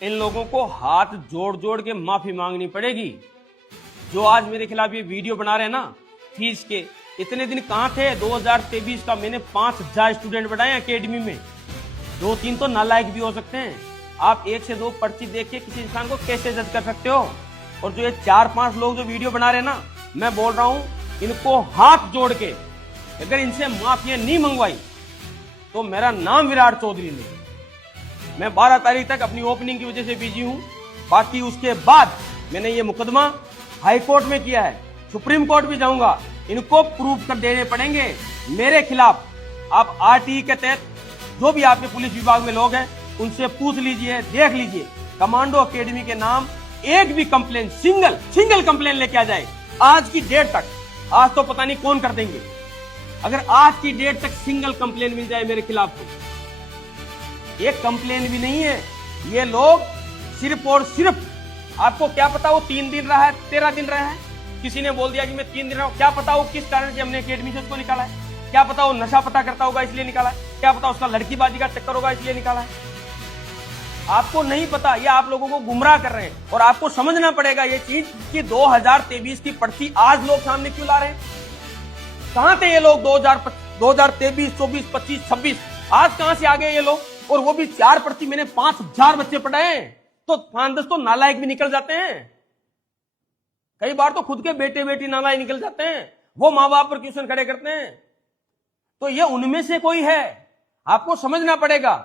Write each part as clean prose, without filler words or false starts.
इन लोगों को हाथ जोड़ जोड़ के माफी मांगनी पड़ेगी। जो आज मेरे खिलाफ ये वीडियो बना रहे हैं ना फीस के, इतने दिन कहां थे? 2023 का मैंने 5000 स्टूडेंट बढ़ाए एकेडमी में। 2-3 तो नालायक भी हो सकते हैं। आप 1 से 2 पर्ची देख के किसी इंसान को कैसे जज कर सकते हो? और जो ये 4-5 लोग जो वीडियो बना रहे हैं ना, मैं बोल रहा हूं इनको हाथ जोड़ के अगर इनसे माफिया नहीं मंगवाई तो मेरा नाम विराट चौधरी नहीं। मैं 12 तारीख तक अपनी ओपनिंग की वजह से बिजी हूं। बाकी उसके बाद मैंने ये मुकदमा हाई कोर्ट में किया है, सुप्रीम कोर्ट भी जाऊंगा। इनको प्रूफ कर देने पड़ेंगे मेरे खिलाफ। आप आरटीई के तहत जो भी आपके पुलिस विभाग में लोग हैं उनसे पूछ लीजिए, देख लीजिए। कमांडो एकेडमी के नाम एक भी कंप्लेन, सिंगल कंप्लेन लेके आ जाए आज की डेट तक। आज तो पता नहीं कौन कर देंगे। अगर आज की डेट तक सिंगल कंप्लेन मिल जाए मेरे खिलाफ तो एक कंप्लेन भी नहीं है। ये लोग सिर्फ और सिर्फ, आपको क्या पता वो 3 दिन रहा है, 13 दिन रहा है। किसी ने बोल दिया कि मैं 3 दिन रहा हूं, क्या पता वो किस कारण से हमने एकेडमी से उसको निकाला है। क्या पता वो नशा पता करता होगा इसलिए निकाला है। क्या पता उसका लड़कीबाजी का चक्कर होगा इसलिए निकाला है। आपको नहीं पता, ये आप लोगों को गुमराह कर रहे हैं। और आपको समझना पड़ेगा ये चीज कि 2023 की पर्ची आज लोग सामने क्यों ला रहे हैं। कहां थे ये लोग 2023, 24, 25, 26? आज कहां से आ गए ये लोग? और वो भी 4 पर्ची मैंने 5000 बच्चे पढ़ाए। तो 5-10 तो नालायक भी निकल जाते हैं। कई बार तो खुद के बेटे बेटी नालायक निकल जाते हैं। वो माँ बाप पर क्वेश्चन खड़े करते हैं। तो ये उनमें से कोई है। आपको समझना पड़ेगा।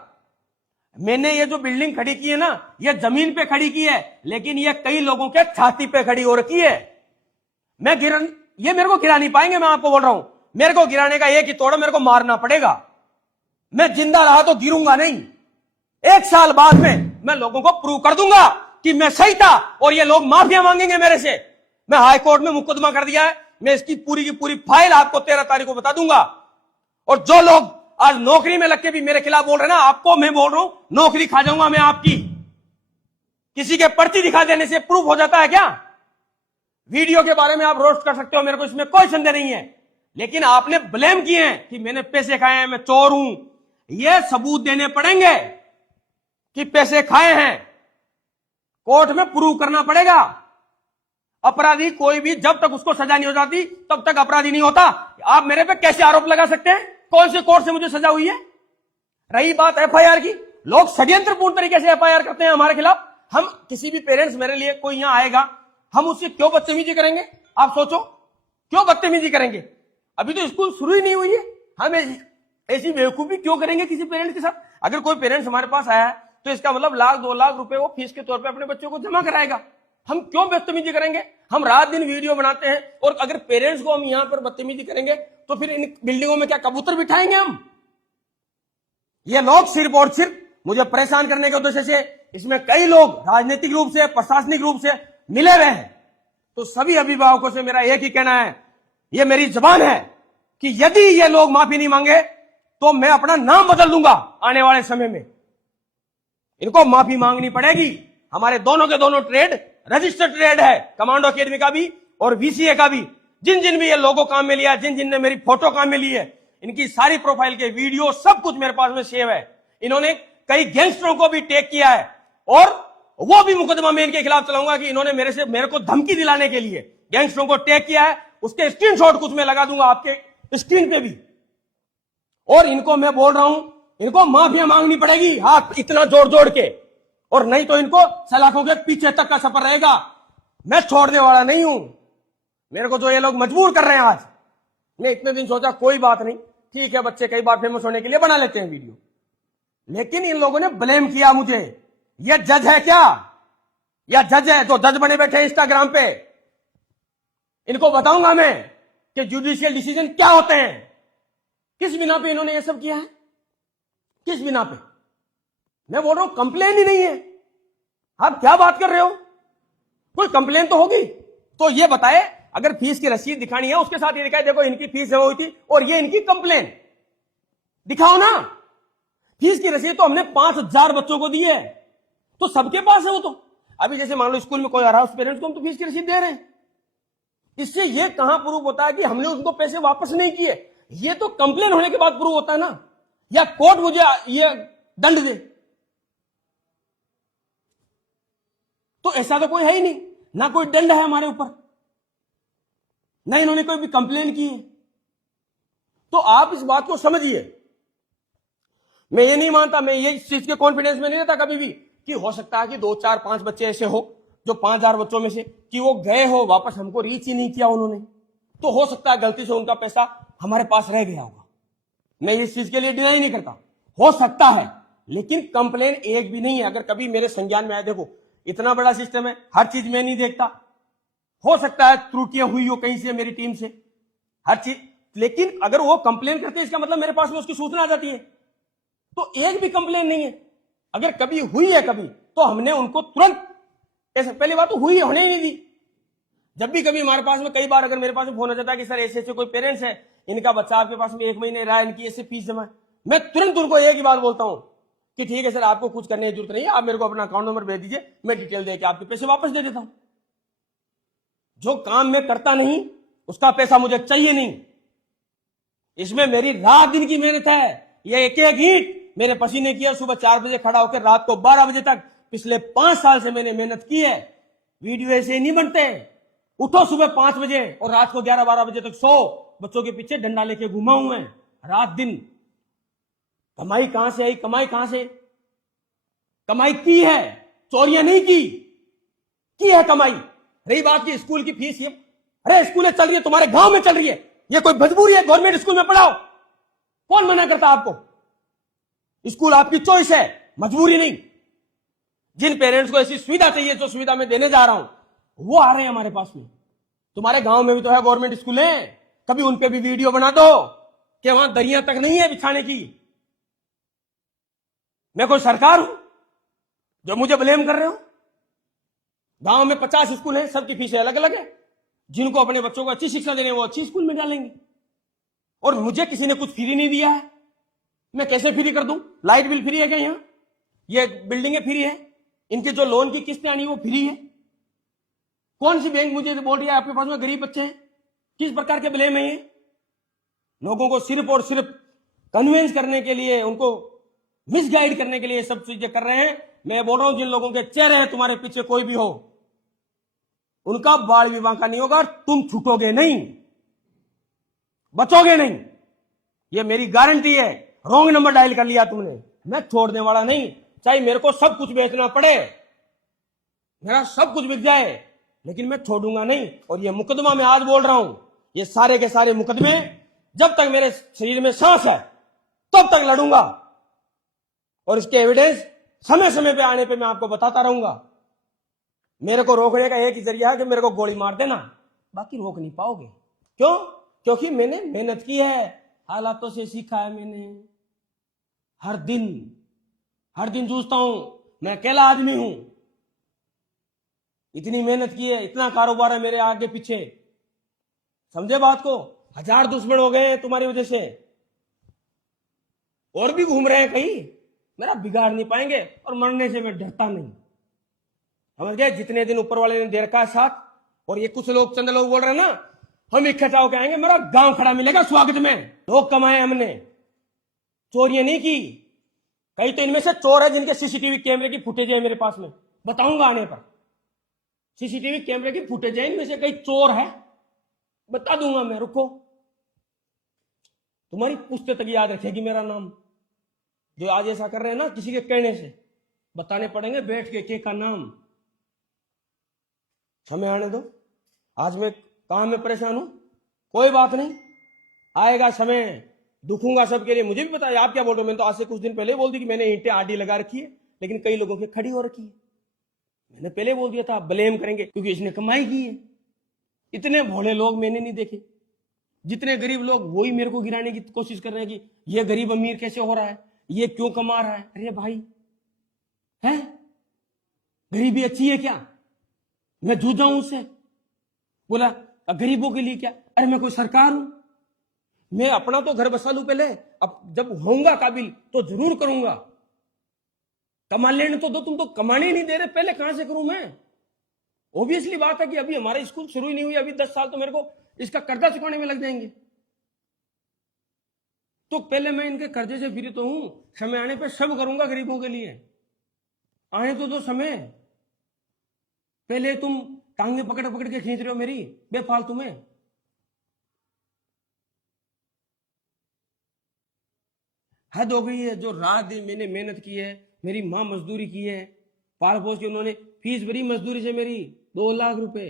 मैंने ये जो बिल्डिंग खड़ी की है ना, ये जमीन पे खड़ी की है, लेकिन ये कई लोगों के छाती पे खड़ी हो रखी है। ये मेरे को गिरा नहीं पाएंगे। मैं आपको बोल रहा हूं, मेरे को गिराने का एक ही तोड़ा, मेरे को मारना पड़ेगा। मैं जिंदा रहा तो गिरूंगा नहीं। 1 साल बाद में मैं लोगों को प्रूव कर दूंगा कि मैं सही था और ये लोग माफिया मांगेंगे मेरे से। मैं हाई कोर्ट में मुकदमा कर दिया है। मैं इसकी पूरी की पूरी फाइल आपको 13 तारीख को बता दूंगा। और जो लोग आज नौकरी में लग के भी मेरे खिलाफ बोल रहे हैं ना, आपको मैं बोल रहा हूं नौकरी खा जाऊंगा मैं आपकी। किसी के पर्ची दिखा देने से प्रूफ हो जाता है क्या? वीडियो के बारे में आप रोस्ट कर सकते हो, मेरे को इसमें कोई संदेह नहीं है। लेकिन आपने ब्लेम किए हैं कि मैंने पैसे खाए हैं, मैं चोर हूं। ये सबूत देने पड़ेंगे कि पैसे खाए हैं। कोर्ट में प्रूव करना पड़ेगा। अपराधी कोई भी जब तक उसको सजा नहीं हो जाती तब तक अपराधी नहीं होता। आप मेरे पे कैसे आरोप लगा सकते हैं? कौन से कोर्ट से मुझे सजा हुई है? रही बात एफआईआर की, लोग षड्यंत्रपूर्ण तरीके से एफआईआर करते हैं हमारे खिलाफ। हम किसी भी पेरेंट्स, मेरे लिए कोई यहां आएगा, हम उससे क्यों बदतमीजी करेंगे? आप सोचो, क्यों बदतमीजी करेंगे? अभी तो स्कूल शुरू ही नहीं हुई है। हम ऐसी बेवकूफी क्यों करेंगे किसी पेरेंट्स के साथ? अगर कोई पेरेंट्स हमारे पास आया है तो इसका मतलब 1-2 लाख रुपए वो फीस के तौर पे अपने बच्चों को जमा कराएगा। हम क्यों बदतमीजी करेंगे? हम रात दिन वीडियो बनाते हैं। और अगर पेरेंट्स को हम यहां पर बदतमीजी करेंगे तो फिर इन बिल्डिंगों में क्या कबूतर बिठाएंगे हम? ये लोग सिर्फ और सिर्फ मुझे परेशान करने के उद्देश्य से, इसमें कई लोग राजनीतिक रूप से, प्रशासनिक रूप से मिले हुए हैं। तो सभी अभिभावकों से मेरा एक ही कहना है, ये मेरी जबान है कि यदि ये लोग माफी नहीं मांगे तो मैं अपना नाम बदल दूंगा आने वाले समय में। इनको माफी मांगनी पड़ेगी। हमारे दोनों के दोनों ट्रेड रजिस्टर्ड ट्रेड है, कमांडो एकेडमी का भी और वीसीए का भी। जिन जिन भी ये लोगों काम में लिया, जिन जिन ने मेरी फोटो काम में ली है, इनकी सारी प्रोफाइल के वीडियो सब कुछ मेरे पास में सेव है। इन्होंने कई गैंगस्टरों को भी टेक किया है और वो भी मुकदमा मैं इनके खिलाफ चलाऊंगा कि इन्होंने मेरे को धमकी दिलाने के लिए गैंगस्टरों को टेक किया है। उसके स्क्रीनशॉट कुछ मैं लगा दूंगा आपके स्क्रीन पे भी। और इनको मैं बोल रहा हूं, इनको माफिया मांगनी पड़ेगी हाथ इतना जोड़ जोड़ के, और नहीं तो इनको सलाखों के पीछे तक का सफर रहेगा। मैं छोड़ने वाला नहीं हूं। मेरे को जो ये लोग मजबूर कर रहे हैं आज, मैं इतने दिन सोचा कोई बात नहीं, ठीक है, बच्चे कई बार फेमस होने के लिए बना लेते हैं वीडियो। लेकिन इन लोगों ने ब्लेम किया मुझे। ये जज है क्या? या जज है जो जज बने बैठे हैं इंस्टाग्राम पे? इनको बताऊंगा मैं कि जुडिशियल डिसीजन क्या होते हैं। किस बिना पे इन्होंने ये सब किया है? किस बिना पे? मैं बोल रहा हूं कंप्लेन ही नहीं है। आप क्या बात कर रहे हो? कोई कंप्लेन तो होगी। तो ये बताए, अगर फीस की रसीद दिखानी है उसके साथ ये दिखाए, देखो इनकी फीस जमा हुई थी और ये इनकी कंप्लेन दिखाओ ना। फीस की रसीद तो हमने 5000 बच्चों को दी है, तो सबके पास है वो। तो अभी जैसे मान लो स्कूल में कोई आ रहा है, उस पेरेंट्स को हम तो फीस की रसीद दे रहे हैं। इससे ये कहां प्रूव होता है कि हमने उनको पैसे वापस नहीं किए? ये तो कंप्लेन होने के बाद प्रूव होता है ना, या कोर्ट मुझे ये दंड दे। तो ऐसा तो कोई है ही नहीं, ना कोई दंड है हमारे ऊपर, ना इन्होंने कोई भी कंप्लेन की है। तो आप इस बात को समझिए। मैं ये नहीं मानता, मैं ये इस चीज के कॉन्फिडेंस में नहीं रहता कभी भी कि हो सकता है कि 2 4 5 बच्चे ऐसे हो जो 5000 बच्चों में से कि वो गए हो वापस, हमको रीच ही नहीं किया उन्होंने, तो हो सकता है गलती से उनका पैसा हमारे पास रह गया होगा। मैं इस चीज के लिए डिनाई नहीं करता, हो सकता है, लेकिन कंप्लेन एक भी नहीं है। अगर कभी मेरे संज्ञान में आए, देखो इतना बड़ा सिस्टम है, हर चीज मैं नहीं देखता, हो सकता है त्रुटियां हुई हो कहीं से मेरी टीम से, हर चीज, लेकिन अगर वो कंप्लेन करते हैं इसका मतलब मेरे पास में उसकी सूचना आ जाती है। तो एक भी कंप्लेन नहीं है। अगर कभी हुई है कभी तो हमने उनको तुरंत, ऐसे पहली बात तो हुई होने ही नहीं दी। जब भी कभी हमारे पास में, कई बार अगर मेरे पास में फोन आ जाता है कि सर ऐसे ऐसे कोई पेरेंट्स है, इनका बच्चा आपके पास में 1 महीने रहा है, इनकी ऐसे फीस जमा है, मैं तुरंत उनको एक ही बात बोलता हूं कि ठीक है सर, आपको कुछ करने की जरूरत नहीं है, आप मेरे को अपना अकाउंट नंबर भेज दीजिए, मैं डिटेल देके आपके पैसे वापस दे देता हूं। जो काम मैं करता नहीं उसका पैसा मुझे चाहिए नहीं। इसमें मेरी रात दिन की मेहनत है, ये एक एक ईंट मेरे पसीने की है। सुबह 4 बजे खड़ा होकर रात को 12 बजे तक पिछले 5 साल से मैंने मेहनत की है। वीडियो ऐसे नहीं बनते, उठो सुबह 5 बजे और रात को 11 12 बजे तक सो, बच्चों के पीछे डंडा लेके घुमा हूं मैं रात दिन। कमाई कहां से आई, कमाई कहां से, कमाई की है, चोरियां नहीं की है कमाई। रही बात की स्कूल की फीस, ये अरे स्कूलें चल रही है, तुम्हारे गांव में चल रही है, ये कोई मजबूरी है गवर्नमेंट स्कूल में पढ़ाओ, कौन मना करता आपको? स्कूल आपकी चॉइस है, मजबूरी नहीं। जिन पेरेंट्स को ऐसी सुविधा चाहिए जो सुविधा मैं देने जा रहा हूं वो आ रहे हैं हमारे पास में। तुम्हारे गांव में भी तो है गवर्नमेंट स्कूल है, कभी उन पे भी वीडियो बना दो कि वहां दरिया तक नहीं है बिछाने की। मैं कोई सरकार हूं जो मुझे ब्लेम कर रहे हो? गांव में 50 स्कूल हैं, सबकी फीसें अलग अलग है। जिनको अपने बच्चों को अच्छी शिक्षा देनी है वो अच्छी स्कूल में डालेंगे, और मुझे किसी ने कुछ फ्री नहीं दिया है, मैं कैसे फ्री कर दूं? लाइट बिल फ्री है क्या यहां? ये बिल्डिंगें फ्री है, इनके जो लोन की किस्तें आनी वो फ्री है। कौन सी बैंक मुझे बोल रही है आपके पास में गरीब बच्चे हैं? किस प्रकार के ब्लेम है ये? लोगों को सिर्फ और सिर्फ कन्विंस करने के लिए, उनको मिसगाइड करने के लिए सब चीजें कर रहे हैं। मैं बोल रहा हूं जिन लोगों के चेहरे हैं तुम्हारे पीछे कोई भी हो, उनका बाल विवाह का नहीं होगा, तुम छूटोगे नहीं, बचोगे नहीं, ये मेरी गारंटी है। रॉन्ग नंबर डायल कर लिया तुमने, मैं छोड़ने वाला नहीं, चाहे मेरे को सब कुछ बेचना पड़े, मेरा सब कुछ बिक जाए, लेकिन मैं छोड़ूंगा नहीं। और ये मुकदमा मैं आज बोल रहा हूं, ये सारे के सारे मुकदमे जब तक मेरे शरीर में सांस है तब तक लड़ूंगा, और इसके एविडेंस समय समय पे आने पे मैं आपको बताता रहूंगा। मेरे को रोकने का एक ही जरिया है कि मेरे को गोली मार देना, बाकी रोक नहीं पाओगे। क्यों? क्योंकि मैंने मेहनत की है, हालातों से सीखा है मैंने। हर दिन जूझता हूं, मैं अकेला आदमी हूं, इतनी मेहनत की है, इतना कारोबार है मेरे आगे पीछे, समझे बात को? 1000 दुश्मन हो गए हैं तुम्हारी वजह से, और भी घूम रहे हैं कहीं, मेरा बिगाड़ नहीं पाएंगे, और मरने से मैं डरता नहीं, समझ गए? जितने दिन ऊपर वाले ने दे रखा है साथ, और ये कुछ लोग, चंद लोग बोल रहे हैं ना हम इकट्ठा होकर आएंगे, मेरा गांव खड़ा मिलेगा स्वागत में। लोग कमाए हमने, चोरियां नहीं की। कई तो इनमें से चोर है जिनके सीसीटीवी कैमरे की फुटेज है मेरे पास में, बताऊंगा आने पर। सीसीटीवी कैमरे की फुटेज है, इनमें से कई चोर है, बता दूंगा मैं, रुको। तुम्हारी पुश्ते तक याद रखेगी मेरा नाम। जो आज ऐसा कर रहे हैं ना किसी के कहने से, बताने पड़ेंगे बैठ के का नाम। समय आने दो, आज मैं काम में परेशान हूं, कोई बात नहीं, आएगा समय, दुखूंगा सबके लिए। मुझे भी पता है आप क्या बोल रहे हो, मैंने तो आज से कुछ दिन पहले बोल दी कि मैंने ईंटें आडी लगा रखी है, लेकिन कई लोगों की खड़ी हो रखी है। मैंने पहले बोल दिया था ब्लेम करेंगे क्योंकि इसने कमाई की है। इतने भोले लोग मैंने नहीं देखे, जितने गरीब लोग वही मेरे को गिराने की कोशिश कर रहे हैं कि ये गरीब अमीर कैसे हो रहा है, ये क्यों कमा रहा है। अरे भाई है, गरीबी अच्छी है क्या? मैं जूझा हूं उससे, बोला गरीबों के लिए क्या? अरे मैं कोई सरकार हूं? मैं अपना तो घर बसा लूं पहले, अब जब होऊंगा काबिल तो जरूर करूंगा। कमा लेने तो दो, तुम तो कमाने नहीं दे रहे, पहले कहां से करूं मैं? ऑब्वियसली बात है कि अभी हमारा स्कूल शुरू ही नहीं हुई, अभी 10 साल तो मेरे को इसका कर्जा चुकाने में लग जाएंगे। तो पहले मैं इनके कर्जे से फ्री तो हूं, समय आने पे सब करूंगा गरीबों के लिए, आने तो दो समय। पहले तुम टांगे पकड़ पकड़ के खींच रहे हो मेरी बेफालतू में। हद हो गई है। जो रात दिन मैंने मेहनत की है, मेरी माँ मजदूरी की है, पाल पोस के उन्होंने फीस भरी मजदूरी से मेरी 2 लाख रुपए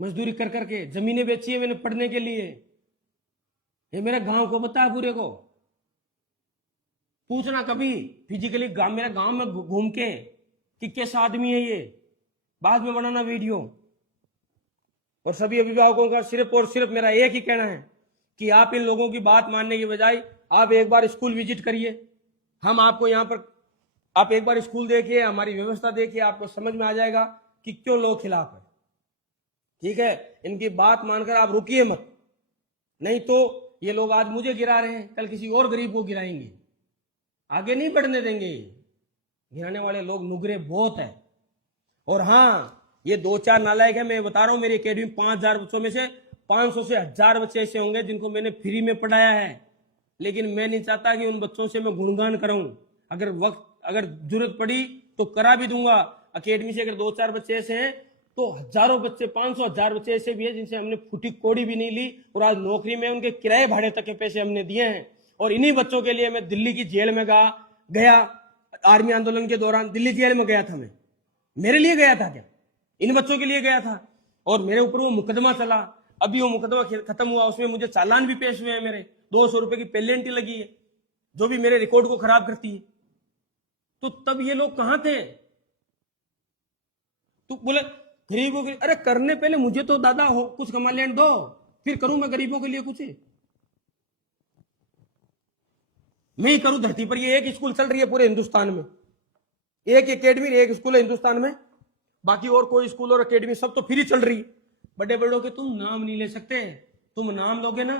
मजदूरी कर करके, जमीनें बेची है मैंने पढ़ने के लिए। ये मेरा गांव को पता है पूरे को। पूछना कभी फिजिकली मेरा गांव में घूम के कि कैसा आदमी है ये, बाद में बनाना वीडियो। और सभी अभिभावकों का सिर्फ और सिर्फ मेरा एक ही कहना है कि आप इन लोगों की बात मानने की बजाय आप एक बार स्कूल विजिट करिए। हम आपको यहाँ पर, आप एक बार स्कूल देखिए, हमारी व्यवस्था देखिए, आपको समझ में आ जाएगा कि क्यों लोग खिलाफ है। ठीक है, इनकी बात मानकर आप रुकिए मत, नहीं तो ये लोग आज मुझे गिरा रहे हैं, कल किसी और गरीब को गिराएंगे। आगे नहीं बढ़ने देंगे। गिराने वाले लोग नुगरे बहुत है। और हाँ, ये 2-4 नालायक है, मैं बता रहा हूं। मेरी अकेडमी 5000 बच्चों में से 500 से 1000 बच्चे ऐसे होंगे जिनको मैंने फ्री में पढ़ाया है। लेकिन मैं नहीं चाहता कि उन बच्चों से मैं गुणगान कराऊं। अगर जरूरत पड़ी तो करा भी दूंगा। अकेडमी से अगर 2-4 बच्चे ऐसे हैं तो हजारों बच्चे, 500-1000 बच्चे ऐसे भी है जिनसे हमने फूटी कोड़ी भी नहीं ली और आज नौकरी में उनके किराए भाड़े तक के पैसे हमने दिए हैं। और इन्हीं बच्चों के लिए मैं दिल्ली की जेल में गया। आर्मी आंदोलन के दौरान दिल्ली जेल में गया था। मैं मेरे लिए गया था क्या? इन बच्चों के लिए गया था। और मेरे ऊपर वो मुकदमा चला, अभी वो मुकदमा खत्म हुआ, उसमें मुझे चालान भी पेश हुए हैं। मेरे 200 रुपए की पेनल्टी लगी है, जो भी मेरे रिकॉर्ड को खराब करती है। तो तब ये लोग कहां थे? तू बोले गरीबों के, अरे करने पहले मुझे तो दादा हो कुछ कमा लेने दो, फिर करूं मैं गरीबों के लिए कुछ। मैं ही करूं धरती पर। ये एक स्कूल चल रही है पूरे हिंदुस्तान में, एक एकेडमी, एक स्कूल है हिंदुस्तान में। बाकी और कोई स्कूल और एकेडमी सब तो फ्री चल रही। बड़े बड़ों के तुम नाम नहीं ले सकते। तुम नाम लोगे ना,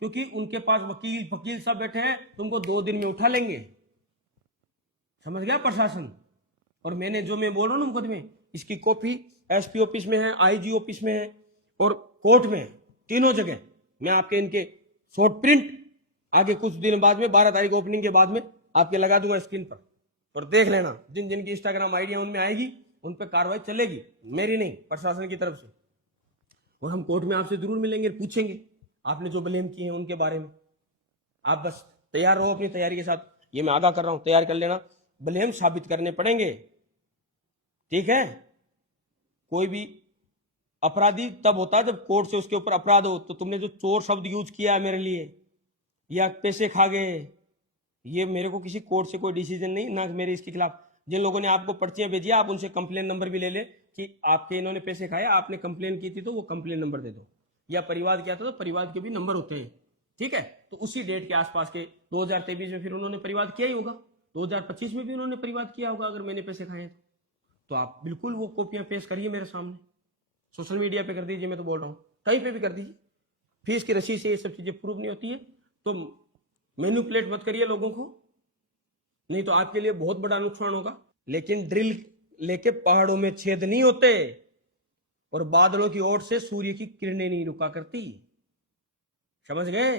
क्योंकि उनके पास वकील सब बैठे हैं, तुमको 2 दिन में उठा लेंगे। समझ गया प्रशासन? और मैं बोल रहा हूं ना मुकदमे, इसकी कॉपी एसपी ऑफिस में है, आईजी ऑफिस में है और कोर्ट में है, तीनों जगह। मैं आपके इनके शॉर्ट प्रिंट आगे कुछ दिन बाद में 12 तारीख ओपनिंग के बाद में आपके लगा दूंगा स्क्रीन पर, और देख लेना। जिन जिनकी इंस्टाग्राम आईडी उनमें आएगी, उन पर कार्रवाई चलेगी, मेरी नहीं, प्रशासन की तरफ से। और हम कोर्ट में आपसे जरूर मिलेंगे, पूछेंगे आपने जो ब्लेम किए हैं उनके बारे में। आप बस तैयार रहो अपनी तैयारी के साथ। ये मैं आगाह कर रहा हूं, तैयार कर लेना। ब्लेम साबित करने पड़ेंगे, ठीक है? कोई भी अपराधी तब होता है जब कोर्ट से उसके ऊपर अपराध हो। तो तुमने जो चोर शब्द यूज किया है मेरे लिए, या पैसे खा गए, ये मेरे को किसी कोर्ट से कोई डिसीजन नहीं, ना मेरे इसके खिलाफ। जिन लोगों ने आपको पर्चियां भेजी, आप उनसे कंप्लेन नंबर भी ले ले कि आपके इन्होंने पैसे खाए, आपने कंप्लेन की थी तो वो कंप्लेन नंबर दे दो, या परिवाद किया था तो परिवाद के भी नंबर होते हैं, ठीक है? तो उसी डेट के आसपास के 2023 में फिर उन्होंने परिवाद किया ही होगा, 2025 में भी उन्होंने परिवाद किया होगा अगर मैंने पैसे खाए तो आप बिल्कुल वो कॉपियां पेश करिए मेरे सामने, सोशल मीडिया पे कर दीजिए, मैं तो बोल रहा हूं कहीं पे भी कर दीजिए। फीस की रसीद से ये सब चीजें प्रूव नहीं होती है तो मैनिपुलेट मत करिए लोगों को, नहीं तो आपके लिए बहुत बड़ा नुकसान होगा। लेकिन ड्रिल लेके पहाड़ों में छेद नहीं होते और बादलों की ओर से सूर्य की किरणें नहीं रुका करती, समझ गए?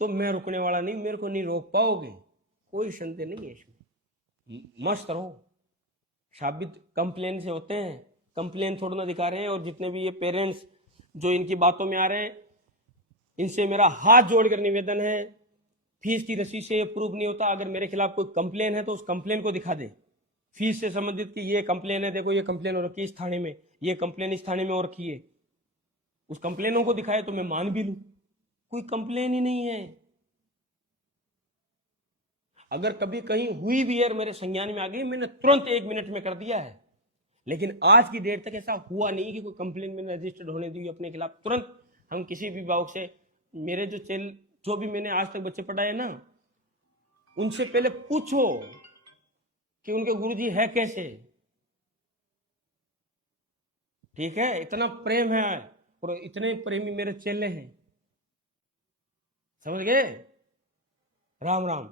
तो मैं रुकने वाला नहीं, मेरे को नहीं रोक पाओगे, कोई संदेह नहीं है इसमें। मस्त रहो। साबित कंप्लेन से होते हैं, कंप्लेन थोड़ा ना दिखा रहे हैं। और जितने भी ये पेरेंट्स जो इनकी बातों में आ रहे हैं, इनसे मेरा हाथ जोड़कर निवेदन है, फीस की रसीद से ये प्रूफ नहीं होता। अगर मेरे खिलाफ कोई कंप्लेन है तो उस कंप्लेन को दिखा दे, फीस से संबंधित कि ये कंप्लेन है, देखो ये कंप्लेन हो रखी है इस थाने में, ये कंप्लेन इस थाने में हो रखी है, उस कंप्लेनों को दिखाए तो मैं मान भी लूं। कोई कंप्लेन ही नहीं है। अगर कभी कहीं हुई भी है मेरे संज्ञान में आ गई, मैंने तुरंत 1 मिनट में कर दिया है। लेकिन आज की डेट तक ऐसा हुआ नहीं कि कोई कंप्लेन मैंने रजिस्टर्ड होने दी अपने खिलाफ। तुरंत हम किसी भी भावक से, मेरे जो भी मैंने आज तक बच्चे पढ़ाए ना, उनसे पहले पूछो कि उनके गुरुजी है कैसे, ठीक है? इतना प्रेम है और इतने प्रेमी मेरे चेले हैं, समझ गए? राम राम।